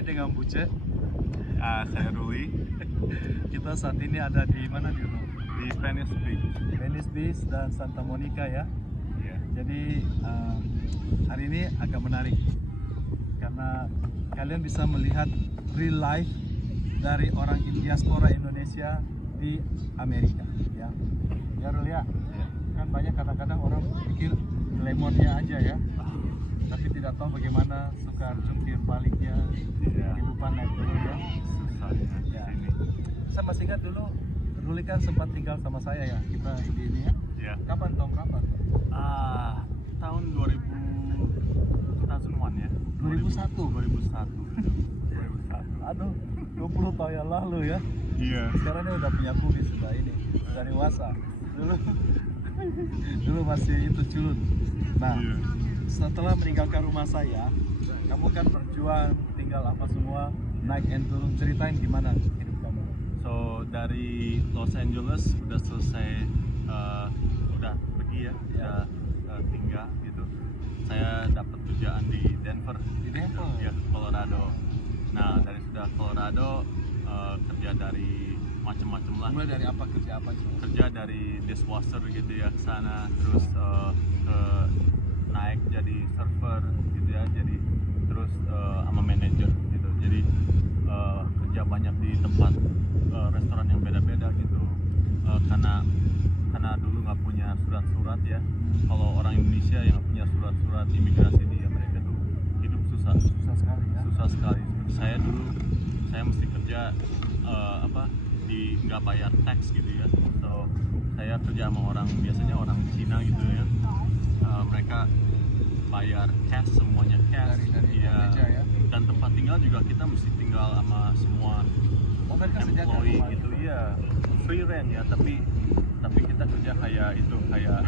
ini dengan Buce. Saya Ruli Kita saat ini ada di mana di Venice Beach. Venice Beach dan Santa Monica ya. Iya. Jadi hari ini agak menarik karena kalian bisa melihat real life dari orang diaspora Indonesia di Amerika ya. Ya Rul ya. Iya. Kan banyak kadang-kadang orang pikir glamournya aja ya, tapi tidak tahu bagaimana suka cungkir baliknya Iya. kehidupan naik turun ya. Susahnya di Ya. sini. Saya masih ingat dulu Ruli kan sempat tinggal sama saya ya, kita di ini ya. Iya. Kapan, tahun berapa? Tahun 2001 ya. 2001. 2001. 2001. Aduh, 20 tahun yang lalu ya. Iya. Sekarang dia udah punya kumis, sudah ini, sudah dewasa. Dulu masih itu culun. Nah, Iya. setelah meninggalkan rumah saya, kamu kan berjuang, tinggal apa semua, naik and turun. Ceritain gimana hidup kamu? So dari Los Angeles udah selesai, udah pergi ya, udah tinggal gitu. Saya dapat kerjaan di Denver. Di Denver? Ya, Colorado. Nah dari sudah Colorado, kerja dari macam-macam lah. Mulai dari apa, kerja apa itu? Kerja dari dishwasher gitu ya ke sana, terus ke naik jadi server gitu ya, jadi terus sama manajer gitu. Jadi kerja banyak di tempat restoran yang beda-beda gitu. Karena dulu nggak punya surat-surat ya. Kalau orang Indonesia yang nggak punya surat-surat imigrasi di Amerika tuh hidup susah. Susah sekali ya. Susah sekali. Seperti saya dulu, saya mesti kerja di nggak bayar tax gitu ya. So saya kerja sama orang, biasanya orang Cina gitu ya. Mereka bayar cash, semuanya cash. Dari Iya. meja ya. Dan tempat tinggal juga kita mesti tinggal sama semua Oh, mereka sejajar employee rumahnya. gitu ya. Free rent ya, tapi kita kerja kayak itu kayak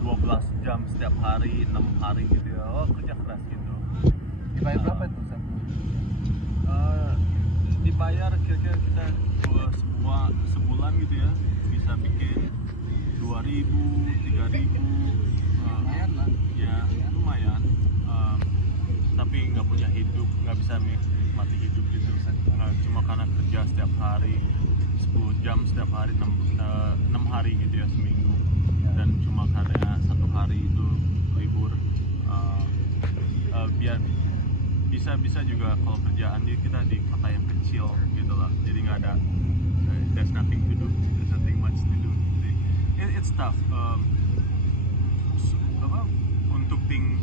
12 jam setiap hari, 6 hari gitu ya. Oh, kerja keras gitu. Dibayar berapa itu? Sam? Dibayar kira-kira kita sebulan gitu ya, bisa bikin 2.000, 3.000. Lumayan lah. Ya lumayan. Tapi nggak punya hidup, nggak bisa menikmati hidup gitu. Cuma karena kerja setiap hari 10 jam setiap hari, 6 hari gitu ya seminggu. Dan cuma karena satu hari itu libur, biar bisa juga kalau kerjaan kita di kota yang kecil gitu lah, jadi nggak ada there's nothing to do, there's nothing much to do. It's tough.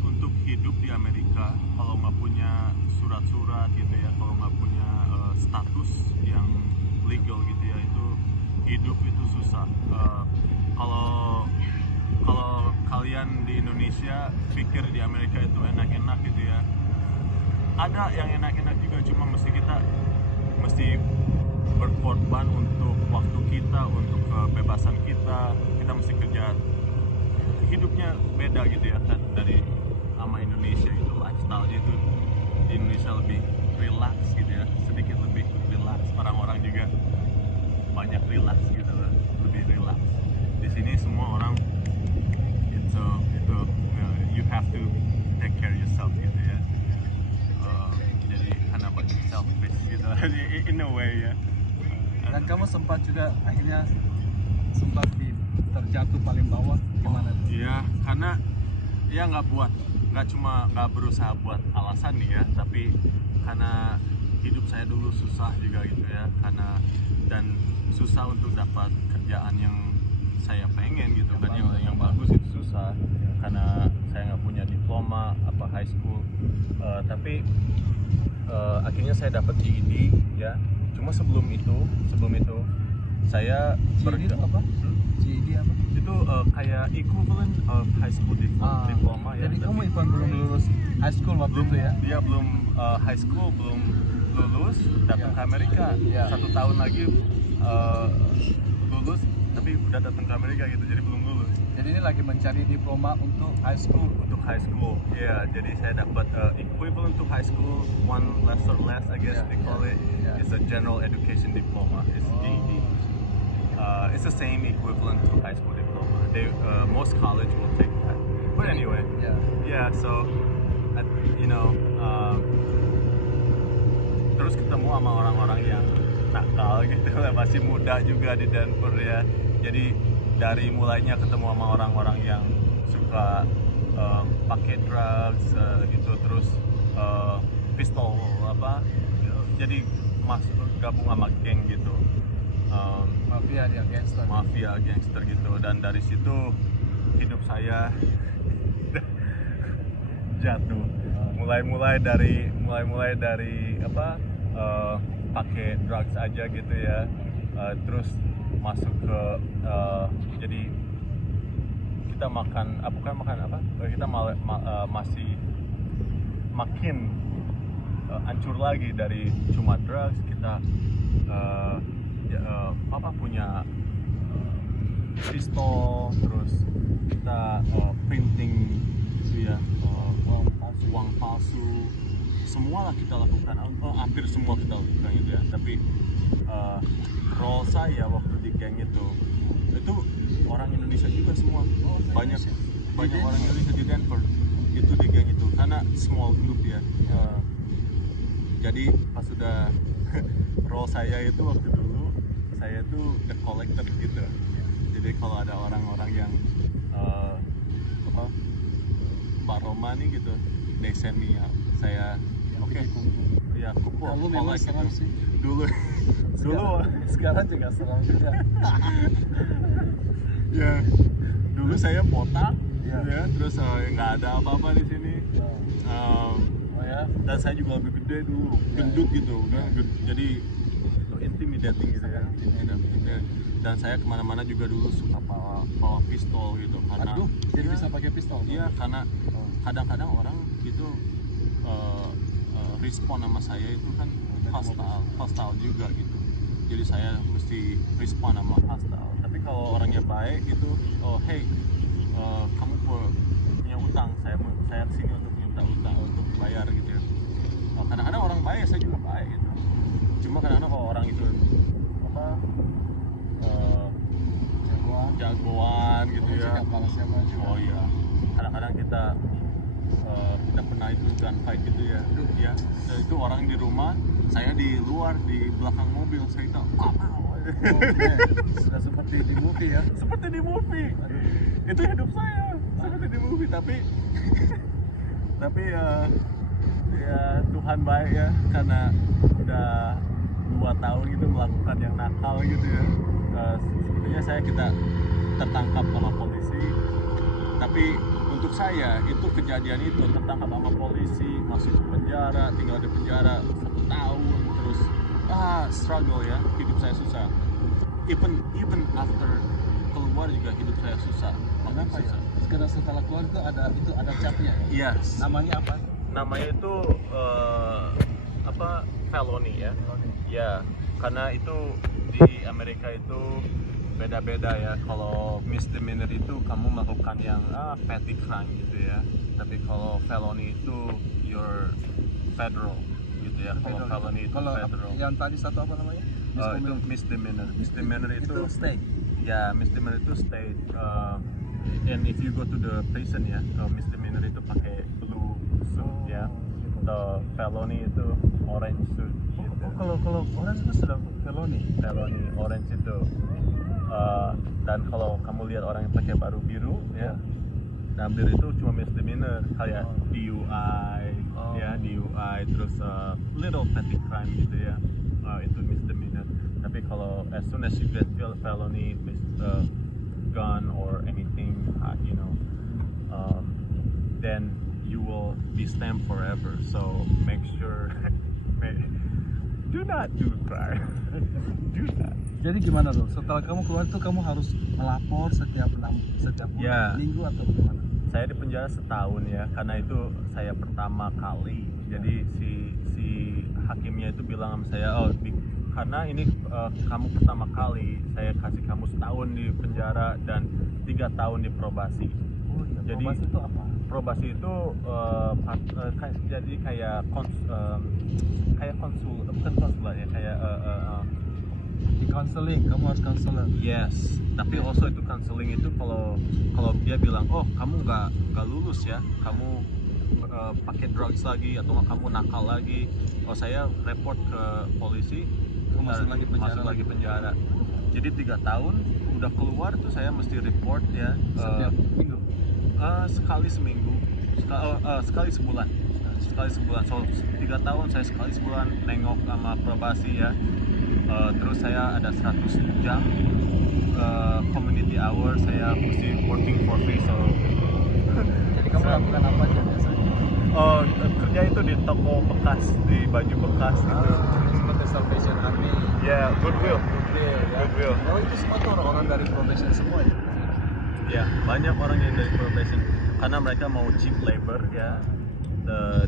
Untuk hidup di Amerika, kalau nggak punya surat-surat gitu ya, kalau nggak punya status yang legal gitu ya, itu hidup itu susah. Kalau kalian di Indonesia pikir di Amerika itu enak-enak gitu ya, ada yang enak-enak juga, cuma mesti berkorban untuk waktu kita, untuk kebebasan kita mesti kerja. Hidupnya beda gitu ya kan dari sama Indonesia, itu lifestyle-nya itu di Indonesia lebih relax gitu ya, sedikit lebih relax, orang-orang juga banyak relax gitu loh, lebih relax. Di sini semua orang itu you have to take care yourself gitu ya. Jadi karena banyak selfish gitu in a way ya. Dan kamu sempat juga akhirnya terjatuh paling bawah, gimana? Iya, karena ya nggak berusaha buat alasan nih ya, tapi karena hidup saya dulu susah juga gitu ya, dan susah untuk dapat kerjaan yang saya pengen gitu kan, yang bagus itu susah karena saya nggak punya diploma apa high school. Tapi akhirnya saya dapat GED ya. Cuma sebelum itu saya GED itu apa? GED apa? itu kayak equivalent of high school diploma ya. Jadi tapi kamu Ivan belum lulus high school waktu itu ya? Dia belum high school, belum lulus, datang ke Amerika. 1 tahun lagi lulus, tapi udah datang ke Amerika gitu, jadi belum lulus. Jadi ini lagi mencari diploma untuk high school. Untuk high school, ya. Jadi saya dapat equivalent to high school, one lesser less, I guess they call it. It's a general education diploma. It's GED. It's the same equivalent to high school diploma. Most college will take that. But anyway, yeah. So, ketemu sama orang-orang yang nakal gitu lah, masih muda juga di Denver ya. Jadi dari mulainya ketemu sama orang-orang yang suka pakai drugs gitu, terus pistol apa, jadi masuk gabung sama geng gitu, Mafia dia gangster. mafia gangster gitu. Dan dari situ hidup saya jatuh, mulai dari apa, pakai drugs aja gitu ya, terus masuk ke jadi kita bukan makan apa, kita masih makin hancur lagi. Dari cuma drugs kita punya pistol, terus kita printing gitu ya, uang palsu, semua lah kita lakukan, hampir semua kita lakukan gitu ya. Tapi role saya waktu di geng itu orang Indonesia juga semua, banyak orang Indonesia di Denver itu di geng itu, karena small group ya. Jadi pas sudah role saya itu waktu dulu, saya itu the collector gitu. Jadi kalau ada orang-orang yang Mbak Roma nih gitu, they send me out, saya oke, ya kumpul. Kamu memang collect seram gitu. sih. Dulu Sekarang juga seram juga. ya dulu saya botak Iya. ya, terus nggak ada apa-apa di sini. Oh ya. Dan saya juga lebih gede dulu, gendut gitu kan, jadi itu intimidating gitu ya. Dan saya kemana-mana juga dulu suka bawa pistol gitu, karena Aduh, jadi ya, bisa pakai pistol. iya, karena kadang-kadang orang gitu respon sama saya itu kan hostile juga gitu. Jadi saya mesti respon sama hostile. Tapi kalau orangnya baik gitu, oh hey, kamu punya utang, saya kesini untuk minta utang, untuk bayar gitu ya. Kadang-kadang orang baik, saya juga baik gitu. Cuma kadang-kadang kalau orang itu apa, jagoan gitu ya. Oh iya, kadang-kadang kita pernah itu gunfight gitu ya. Ya, dan itu orang di rumah, saya di luar di belakang mobil, saya tahu Sudah seperti di movie ya. seperti di movie. Itu hidup saya seperti di movie, tapi ya Tuhan baik ya, karena udah 2 tahun gitu melakukan yang nakal gitu ya. Sebetulnya kita tertangkap sama polisi, tapi untuk saya itu kejadian itu tertangkap sama polisi, masuk ke penjara, tinggal di penjara 1 tahun, terus struggle ya, hidup saya susah. Even after keluar juga hidup saya susah. Kenapa ya? Karena setelah keluar itu ada capnya ya. Yes. Namanya apa? Namanya itu felony ya. Ya, karena itu di Amerika itu beda-beda ya. Kalau misdemeanor itu kamu melakukan yang petty crime gitu ya. Tapi kalau felony itu your federal gitu ya. Kalau felony itu federal. Yang tadi satu apa namanya? Itu misdemeanor. Misdemeanor itu state. ya, misdemeanor itu state. And if you go to the prison ya, misdemeanor itu pakai blue suit ya. The felony itu orange suit gitu. Kalau orange itu sudah felony Orange itu. Dan kalau kamu lihat orang yang pakai baru biru ya, nah biru itu cuma misdemeanor, kayak DUI ya, DUI, terus little petty crime gitu ya, itu misdemeanor. Tapi kalau as soon as you get felony, gun or anything, then you will be stamped forever. So make sure do not do crime. Do not. Jadi gimana tuh? Setelah kamu keluar tuh kamu harus melapor setiap Ya. minggu atau gimana? Saya di penjara setahun ya, karena itu saya pertama kali. Jadi si hakimnya itu bilang sama saya, karena ini kamu pertama kali, saya kasih kamu setahun di penjara dan 3 tahun di probasi. Oh iya. Jadi probasi itu apa? Probasi itu jadi kayak konsul, bukan konsulat ya, kayak Di counseling, kamu harus counselor. yes. Tapi also itu counseling itu kalau dia bilang, oh kamu nggak lulus ya, kamu pakai drugs lagi atau kamu nakal lagi, oh saya report ke polisi, Masuk lagi penjara. masuk lagi penjara. Jadi 3 tahun udah keluar tuh saya mesti report ya, Setiap minggu. sekali seminggu, sekali sebulan, so 3 tahun saya sekali sebulan nengok sama probasi ya. Terus saya ada 100 jam community hour, saya mesti working for free. So Jadi kamu lakukan apa aja biasanya? kerja itu di toko bekas, di baju bekas gitu. Seperti Salvation Army. Ya, Goodwill. Goodwill. Oh itu semua tuh orang-orang dari profession semua ya? Ya, banyak orang yang dari profession karena mereka mau cheap labor ya.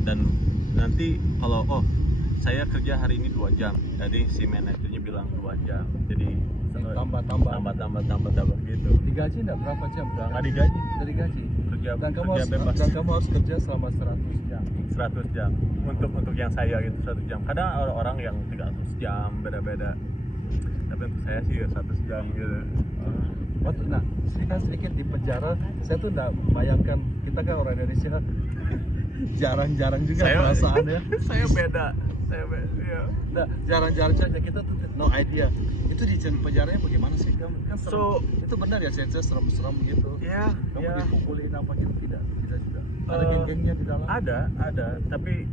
Dan nanti kalau saya kerja hari ini 2 jam, jadi si manajernya bilang 2 jam, jadi tambah gitu. Digaji enggak berapa jam? Nggak digaji, Dari gaji. kerja Dan bebas. kamu harus kerja selama 100 jam. 100 jam untuk yang saya gitu 100 jam. Kadang orang yang 300 jam beda-beda. Tapi untuk saya sih 100 jam gitu. Nah, sedikit di penjara, saya tuh nggak bayangkan, kita kan orang Indonesia jarang-jarang juga perasaannya. Saya beda. Ya. Nah, jarang-jarang saja kita tuh no idea. Itu di penjaranya bagaimana sih kamu? Kan serem. So, itu benar ya, sense serem-serem gitu. ya, Kamu ya. dipukulin apa gitu tidak juga. Ada geng-gengnya di dalam. Ada, tapi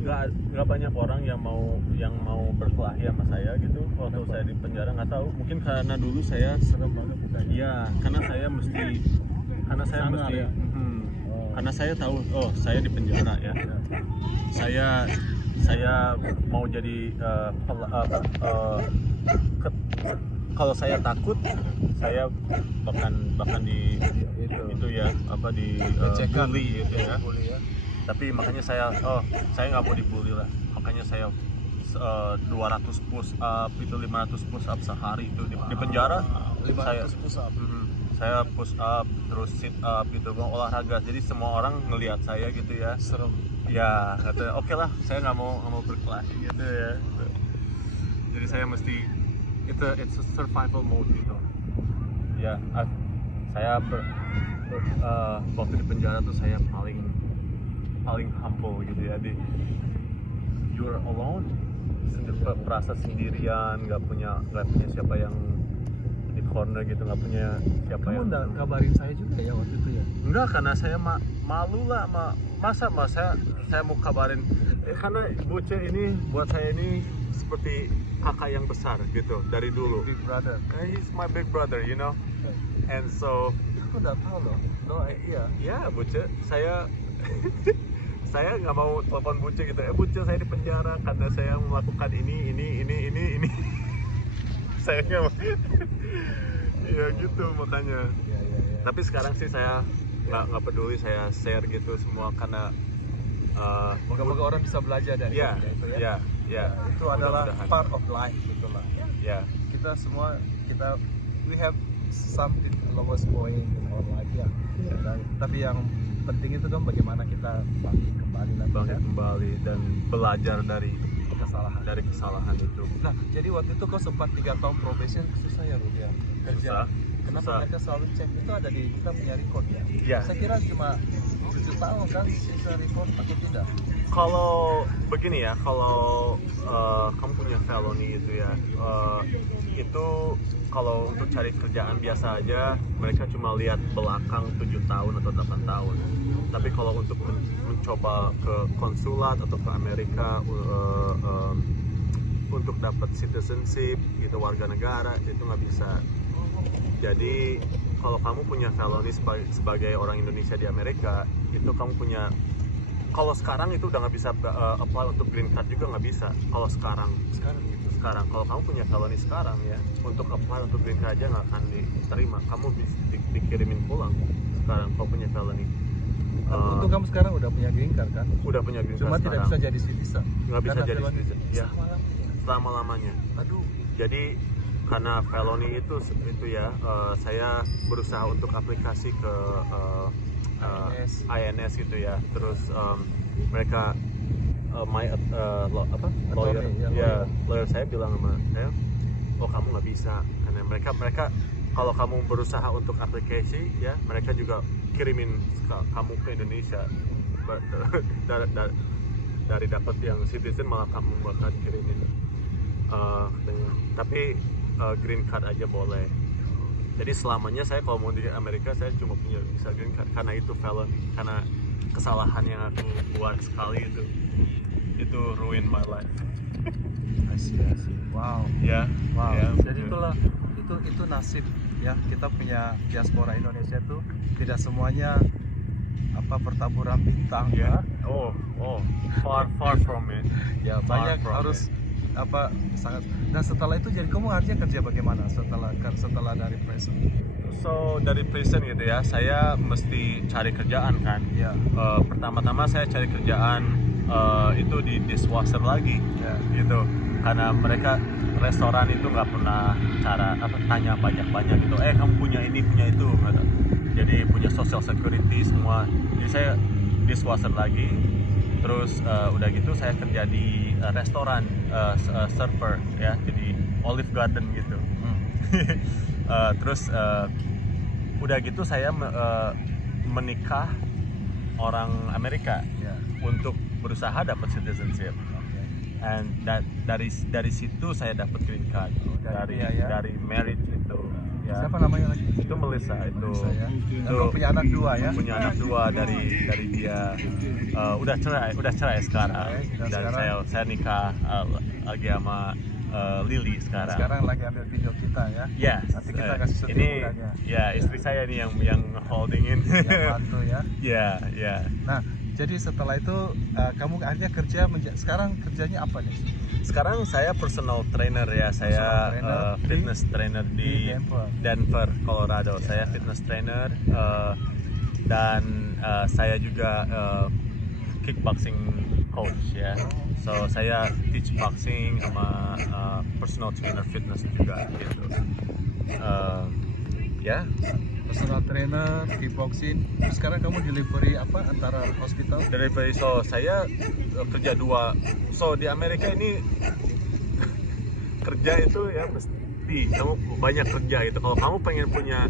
nggak banyak orang yang mau berkelahi sama saya gitu waktu Kenapa? saya di penjara. Nggak tahu, mungkin karena dulu saya Serem banget bukan? iya, karena saya mesti Sangar ya? karena saya tahu saya di penjara ya. Saya mau jadi kalau saya takut saya bahkan di itu ya apa di Lecehkan. bully gitu ya. Boleh ya. Tapi makanya saya nggak mau dibully lah, makanya saya 200 push up itu 500 push up sehari itu di penjara. 500 push up. Saya push up terus sit up gitu, mau olahraga, jadi semua orang ngelihat saya gitu ya. Serem. Ya kata oke lah, saya nggak mau berkelahi gitu ya. Jadi saya mesti it's a survival mode gitu ya. Saya waktu di penjara tuh saya paling humble gitu ya. You're alone, merasa sendirian, nggak punya siapa yang di corner gitu, nggak punya siapa Kamu yang udah kabarin saya juga ya waktu itu ya? enggak, karena saya malu lah masa saya mau kabarin karena Buce ini buat saya ini seperti kakak yang besar gitu dari dulu. Big brother. He's my big brother, you know. And so Aku udah tahu loh. No idea. ya Buce, saya saya nggak mau telepon Buce gitu. Buce, saya di penjara karena saya melakukan ini. Saya nggak mau. Ya gitu makanya. Ya. Tapi sekarang sih saya nggak peduli, saya share gitu semua karena Moga-moga orang bisa belajar dari ya itu ya. ya Itu adalah mudah-mudahan. part of life gitu lah. Ya Kita semua we have something lowest point in our life ya. Tapi yang penting itu kan bagaimana kita bangkit kembali lagi bangkit kan? kembali dan belajar dari kesalahan. itu. Nah, jadi waktu itu kau sempat 3 tahun probation, susah ya Rudi ya? Kerja. Susah. Kenapa mereka selalu cek? Itu ada di kita punya record ya? Ya. Saya kira cuma 7 tahun kan sisa record atau tidak? Kalau begini ya, kalau kamu punya felony itu ya, itu kalau untuk cari kerjaan biasa aja mereka cuma lihat belakang 7 tahun atau 8 tahun. Tapi kalau untuk mencoba ke konsulat atau ke Amerika untuk dapat citizenship gitu, warga negara, itu nggak bisa. Jadi kalau kamu punya felony sebagai orang Indonesia di Amerika, itu kamu punya, kalau sekarang itu udah nggak bisa apply untuk green card juga nggak bisa. Kalau sekarang kalau kamu punya felony sekarang ya, untuk apply untuk green card aja nggak akan diterima. Kamu dikirimin pulang sekarang kalau punya felony. Untuk kamu sekarang udah punya green card kan? Udah punya green card Cuma tidak sekarang. bisa jadi citizen. Nggak bisa Karena jadi felony citizen. Ya, selama-lamanya. selama-lamanya. Aduh. Jadi karena felony itu ya, saya berusaha untuk aplikasi ke INS gitu ya. Terus mereka lawyer saya bilang sama saya, kamu nggak bisa, karena mereka kalau kamu berusaha untuk aplikasi ya, mereka juga kirimin kamu ke Indonesia dari dapat yang citizen malah kamu bakal kirimin katanya. Tapi green card aja boleh. Jadi selamanya saya kalau mau di Amerika saya cuma punya bisa green card karena itu felony, karena kesalahan yang aku buat sekali itu ruin my life. I see. Wow. Ya, Wow. ya, Jadi itulah itu nasib ya, kita punya diaspora Indonesia tuh tidak semuanya pertaburan bintang ya. ya. Oh, far from it. Ya Far banyak from harus sangat. Dan setelah itu jadi kamu artinya kerja bagaimana setelah dari prison? So dari prison gitu ya, saya mesti cari kerjaan kan. Ya. Pertama-tama saya cari kerjaan itu di dishwasher lagi, Ya. gitu. Karena mereka restoran itu nggak pernah tanya banyak gitu. Kamu punya ini punya itu, gitu. Jadi punya social security semua. Jadi saya dishwasher lagi. Terus udah gitu saya kerja di restoran server ya, jadi Olive Garden gitu. Terus udah gitu saya menikah orang Amerika Ya. untuk berusaha dapat citizenship. Oke. And dari situ saya dapat green card. Dari marriage itu. Ya. Siapa namanya lagi? Itu Melissa itu. Melissa, ya. Itu Kamu punya anak dua ya? punya anak dua dari dia udah cerai sekarang. Dan Dan sekarang? saya nikah lagi sama Lily sekarang. Sekarang lagi ambil video kita ya. Yes. Nanti kita kasih syuting ini mudanya. ya istri saya nih yang holdingin. Yang bantu ya. Ya. Nah, jadi setelah itu kamu akhirnya kerja sekarang kerjanya apa nih? Sekarang saya personal trainer ya. Saya fitness trainer di Denver, Colorado. Ya. Saya fitness trainer dan saya juga kickboxing coach ya. So saya teach boxing sama personal trainer fitness juga gitu. Ya. Personal trainer, kickboxing. Terus sekarang kamu delivery apa antara hospital? Delivery, so saya kerja dua. So di Amerika ini kerja itu ya mesti kamu banyak kerja gitu. Kalau kamu pengen punya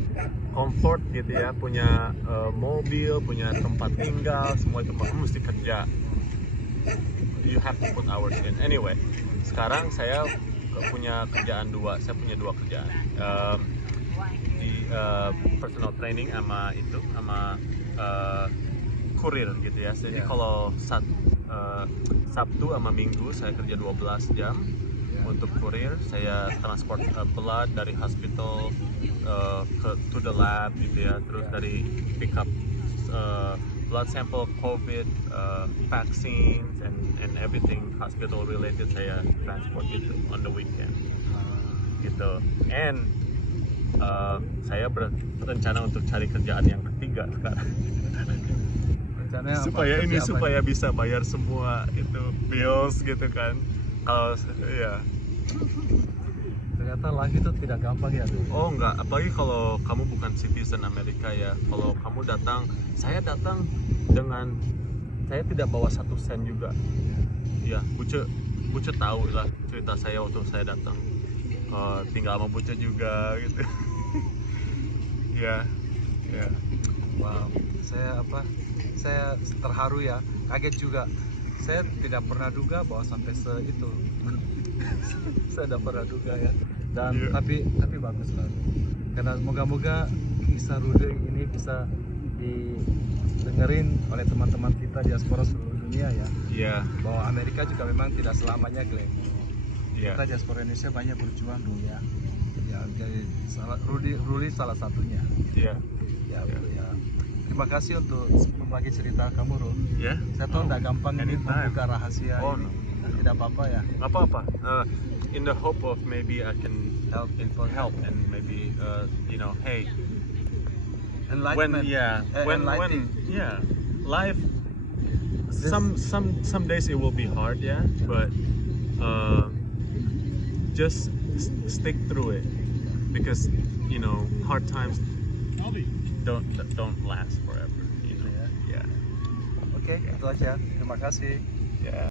comfort gitu ya, punya mobil, punya tempat tinggal, semua itu kamu mesti kerja. You have to put hours in. Anyway, sekarang saya punya kerjaan dua. Saya punya dua kerjaan. Di personal training sama kurir gitu ya. Jadi kalau Sabtu sama Minggu saya kerja 12 jam untuk kurir. Saya transport blood dari hospital to the lab gitu ya. Terus dari pick up blood sample COVID, vaccines and everything hospital related saya transport gitu on the weekend gitu. And saya berencana untuk cari kerjaan yang ketiga sekarang. Supaya bisa bayar semua itu bills gitu kan. Kalau ya ternyata life itu tidak gampang ya. Oh enggak, apalagi kalau kamu bukan citizen Amerika ya. Kalau kamu saya datang dengan saya tidak bawa 1 sen juga. Ya, Buce tahu lah cerita saya waktu saya datang. Tinggal sama Buce juga gitu. Ya. Wow, saya terharu ya, kaget juga. Saya tidak pernah duga bahwa sampai itu. Saya tidak pernah duga ya. Dan tapi bagus lah. Karena moga-moga kisah Rudy ini bisa didengerin oleh teman-teman kita diaspora seluruh dunia ya. Iya. Bahwa Amerika juga memang tidak selamanya gelap. Iya. Kita diaspora Indonesia banyak berjuang dulu ya. Ya, jadi Rudy salah satunya. Iya. Ya. Terima kasih untuk berbagi cerita kamu, Ru. Ya. Saya tahu tidak gampang ini Anytime. membuka rahasia ini. Tidak apa-apa ya. Apa-apa. In the hope of maybe I can help and maybe hey, Enlightenment. when life some days it will be hard, yeah, but just stick through it because hard times don't last forever, ya. yeah. Oke, itu aja. Terima kasih. Yeah.